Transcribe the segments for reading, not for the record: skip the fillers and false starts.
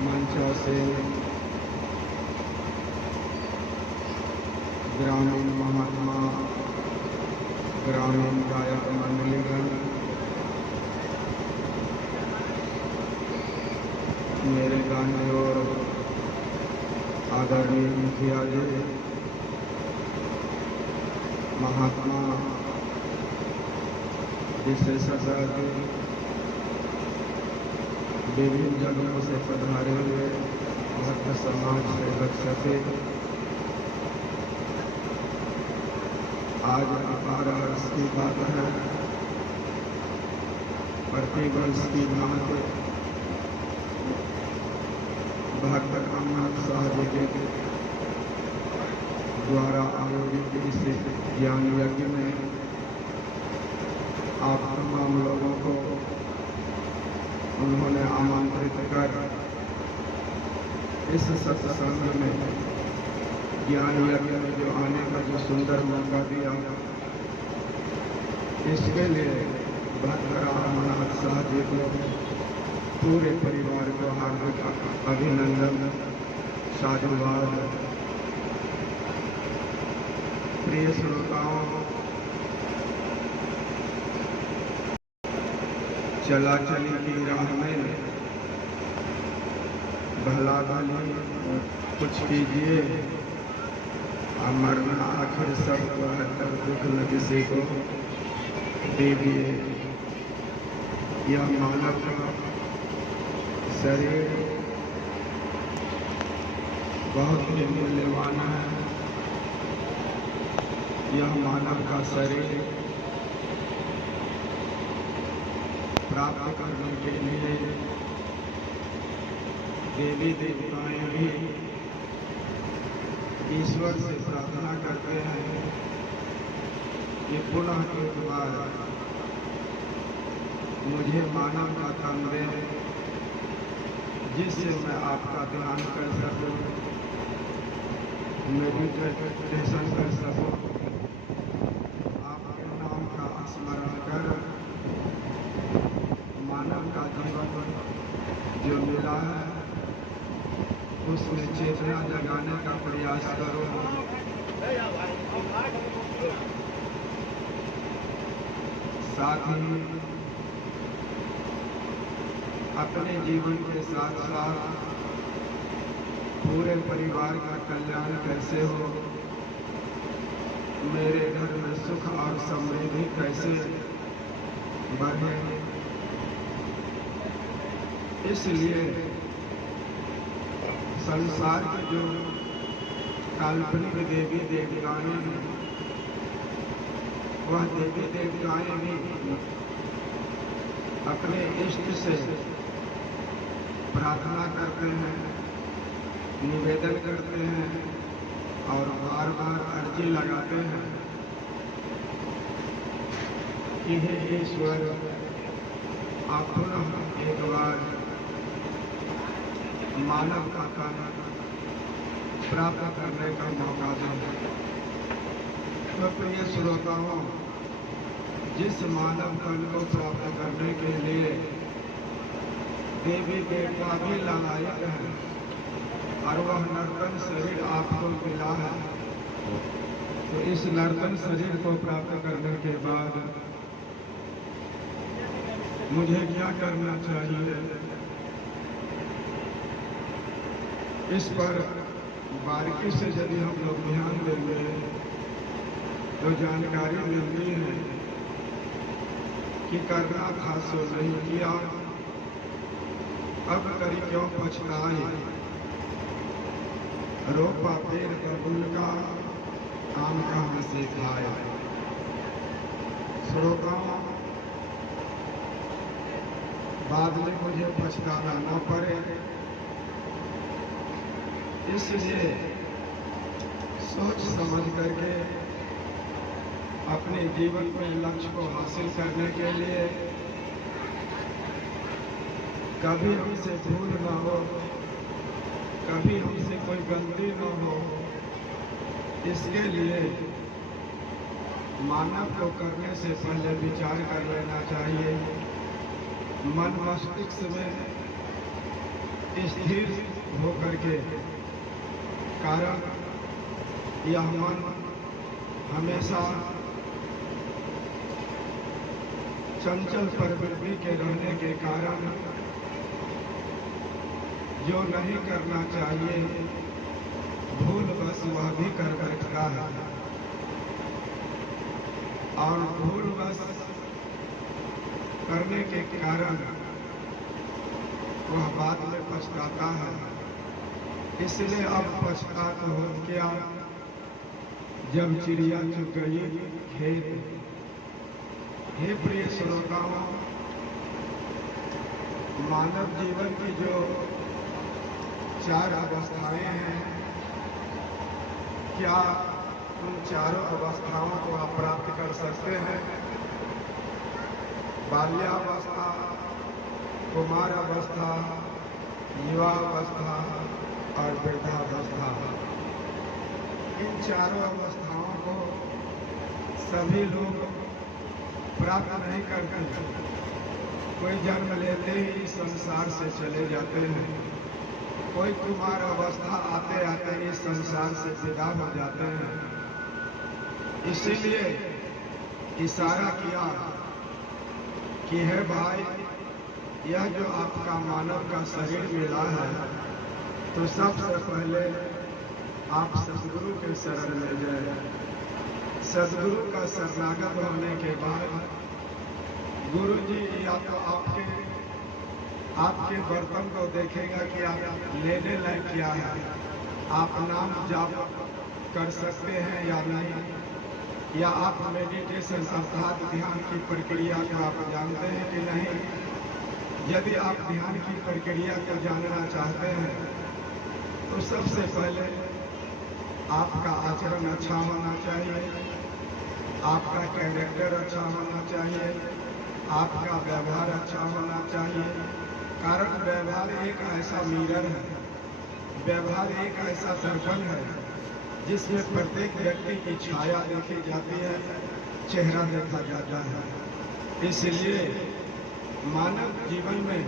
मंचासीन ग्रामीण महात्मा, ग्रामीण गायक मंडलीगण, मेरे गाने और आदरणीय मुखिया जी, महात्मा विशेषज्ञ, विभिन्न जगहों से पधारे हुए भक्त समाज सेवक सभी, आज अपार हर्ष की बात है। प्रतिवर्ष की भांति भक्त रामनाथ शाह जी के द्वारा आयोजित इस ज्ञान यज्ञ में आप तमाम लोगों को उन्होंने आमंत्रित कर इस सत्संग में ज्ञान यज्ञ में जो आने का जो सुंदर मौका दिया, इसके लिए भक्त रामनाथ शाह जी को पूरे परिवार को हार्दिक अभिनंदन, साधुवाद। प्रिय श्रोताओं, चला चली की राह में भला भली कुछ कीजिए, मरना आखिर सबको है, तब दुख न किसी को दीजिए। यह मानव का शरीर बहुत ही मूल्यवान है। यह मानव का शरीर प्राप्त करने के लिए देवी देवताएं भी ईश्वर से प्रार्थना करते हैं कि पुनः एक बार मुझे मानव का तन दे, जिससे मैं आपका ध्यान कर सकूं, मेडिटेशन कर सकूं, आपके नाम का स्मरण कर मानव का जीवन जो मिला है उसमें चेतना जगाने का प्रयास करो। साथ ही अपने जीवन के साथ साथ पूरे परिवार का कल्याण कैसे हो, मेरे घर में सुख और समृद्धि कैसे बढ़े, इसलिए संसार के जो काल्पनिक देवी देवताएं हैं, वह देवी देवताएं भी अपने इष्ट से प्रार्थना करते हैं, निवेदन करते हैं और बार बार अर्जी लगाते हैं कि हे ईश्वर, आप पुनः एक बार मानव का तन प्राप्त करने का मौका दें। तो प्रिय श्रोताओं, जिस मानव तन को प्राप्त करने के लिए देवी देवता भी लायक है और वह नर्तन शरीर आपको मिला है, तो इस नर्तन शरीर को प्राप्त करने के बाद मुझे क्या करना चाहिए, इस पर बारीकी से यदि हम लोग ध्यान देंगे तो जानकारी मिलती है कि करना था सो नहीं किया, अब करी क्यों पछताए, रोपा पेड़ कबूल का आम कहाँ से खाया। श्रोताओं, बाद में मुझे पछताना न पड़े, इसलिए सोच समझ करके अपने जीवन में लक्ष्य को हासिल करने के लिए कभी हमसे भूल न हो, कभी हमसे कोई गलती न हो, इसके लिए मानव को करने से पहले विचार कर लेना चाहिए। मन मस्तिष्क में स्थिर होकर के, कारण यह मन हमेशा चंचल प्रवृत्ति के रहने के कारण जो नहीं करना चाहिए भूल बस वह भी कर बैठता है, और भूल बस करने के कारण वह बाद में पछताता है। इसलिए अब पछतात हो क्या जब चिड़िया चुग गई खेत। हे प्रिय श्रोताओं, मानव जीवन की जो 4 अवस्थाएं हैं, क्या उन चारों अवस्थाओं को आप प्राप्त कर सकते हैं? बाल्यावस्था, कुमार अवस्था, युवा अवस्था और वृद्धावस्था। इन चारों अवस्थाओं को सभी लोग प्राप्त नहीं करते। कोई जन्म लेते ही संसार से चले जाते हैं, कोई कुमार अवस्था आते आते इस संसार से विदा हो जाते हैं। इसीलिए इशारा किया कि है भाई, यह जो आपका मानव का शरीर मिला है, तो सबसे पहले आप सद्गुरु के शरण में जाए। सद्गुरु का शरणागत होने के बाद गुरु जी या तो आपके बर्तन को देखेगा कि आप लेने लायक क्या है, आप नाम जाप कर सकते हैं या नहीं, या आप मेडिटेशन अर्थात ध्यान की प्रक्रिया को आप जानते हैं कि नहीं। यदि आप ध्यान की प्रक्रिया को जानना चाहते हैं तो सबसे पहले आपका आचरण अच्छा होना चाहिए, आपका कैरेक्टर अच्छा होना चाहिए, आपका व्यवहार अच्छा होना चाहिए। कारण व्यवहार एक ऐसा मिरर है, व्यवहार एक ऐसा दर्पण है जिसमें प्रत्येक व्यक्ति की छाया देखी जाती है, चेहरा देखा जाता है। इसलिए मानव जीवन में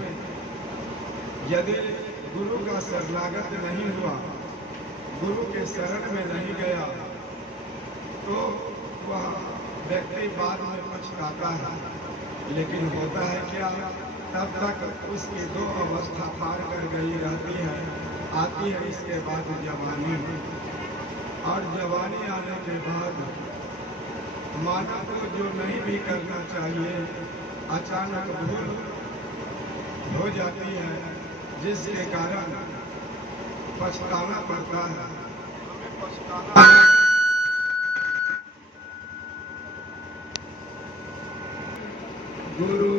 यदि गुरु का शरणागत नहीं हुआ, गुरु के शरण में नहीं गया, तो वह व्यक्ति बाद में पछताता है। लेकिन होता है क्या, तब तक उसकी 2 अवस्था पार कर गई रहती है। आती है इसके बाद जवानी, और जवानी आने के बाद मानव को जो नहीं भी करना चाहिए अचानक भूल हो जाती है, जिसके कारण पछताना पड़ता है। हमें पछताना है। गुरु